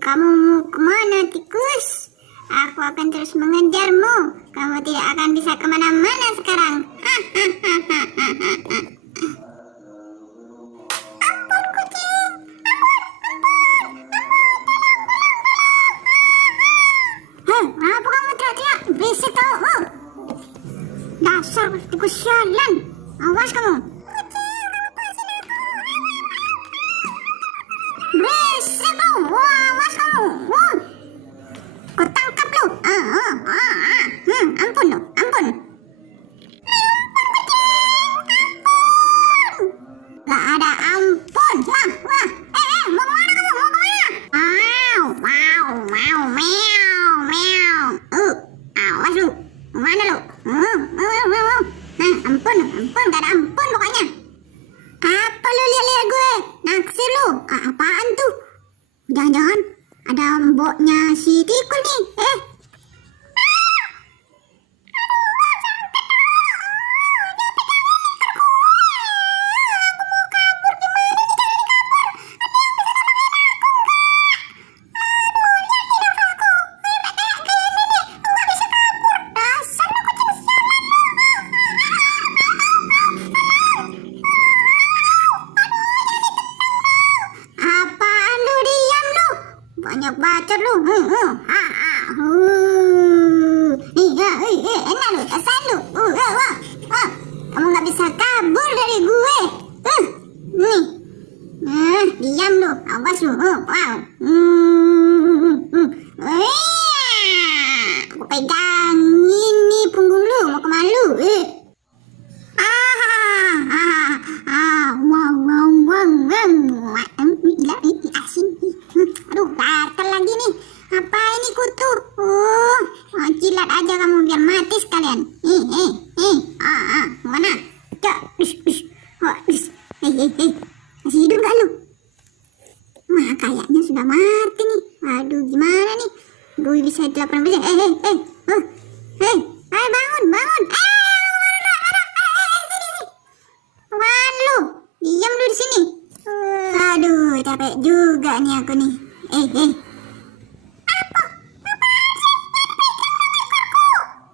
kamu mau kemana, tikus? Aku akan terus mengejarmu. Kamu tidak akan bisa kemana-mana sekarang. Ampun, kucing. Hei, kenapa kamu teriak-teriak? Berisik tau. Dasar tikus sialan. Awas kamu. Berisik lu. Awas kamu. Kau tangkap lu. Ampun lu. Ampun. Gak ada ampun. Wah. Mau kemana kamu? Mau kemana? Meow. Awas lu. Kemana lu? Ampun. Gak ada ampun pokoknya. Apa lu lihat-lihat gue? Naksir lu? Apaan tuh? Jangan-jangan ada mboknya si tikus nih. Apaan lu, diam lu? Banyak bacot lu. Enak lu, asal lu. Kamu gak bisa kabur dari gue. Nih. Diam lu, awas lu. Wow. Aku pegangin nih punggung lu, mau kemana lu? Gila, asin. Aduh, gatal lagi nih. Apa ini kutu? Jilat aja kamu biar mati sekalian. Mana? Cok. Masih hidup gak lu? Kayaknya sudah mati nih. Aduh, gimana nih? Gue bisa telepon bisa. Bangun. Apaan lu? Diam lu di sini. Aduh, capek juga nih aku nih.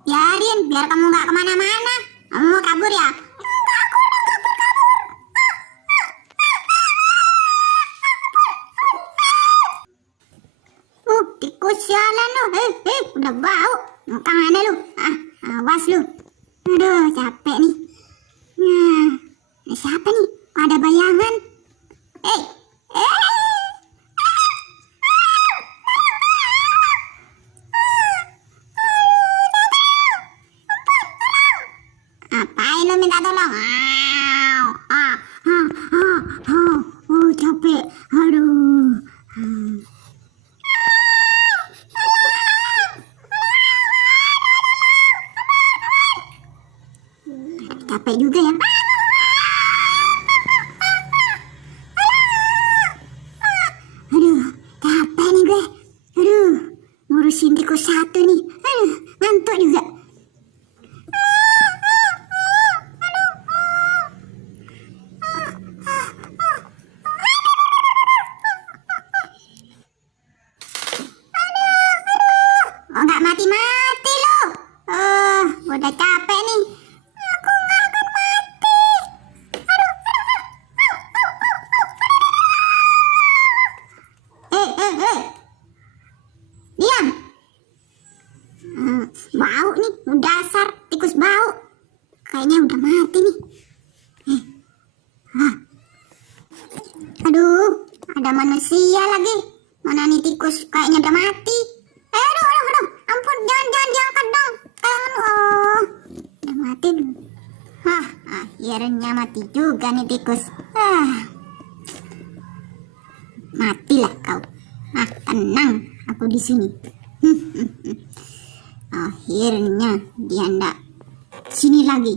Biarin, biar kamu gak kemana-mana. Kamu mau kabur ya? Tikus sialan lu. Udah bau. Mau kemana lu? Awas lu. Aduh, capek nih. Siapa nih? Kok ada bayangan? Apain lu minta tolong? Capek. Aduh. Capek juga ya. Aduh, capek nih gue. Ngurusin tikus satu nih. Ngantuk juga. Nggak mati-mati lu. Udah capek nih. Aku nggak akan mati. Diam. Bau nih, dasar tikus bau. Kayaknya udah mati nih. Aduh, ada manusia lagi. Mana nih tikus? Kayaknya udah mati. Aduh. Ampun, jangan diangkat dong. Udah mati belum? Akhirnya mati juga nih tikus. Matilah kau. Tenang, aku di sini. Akhirnya dia ndak sini lagi.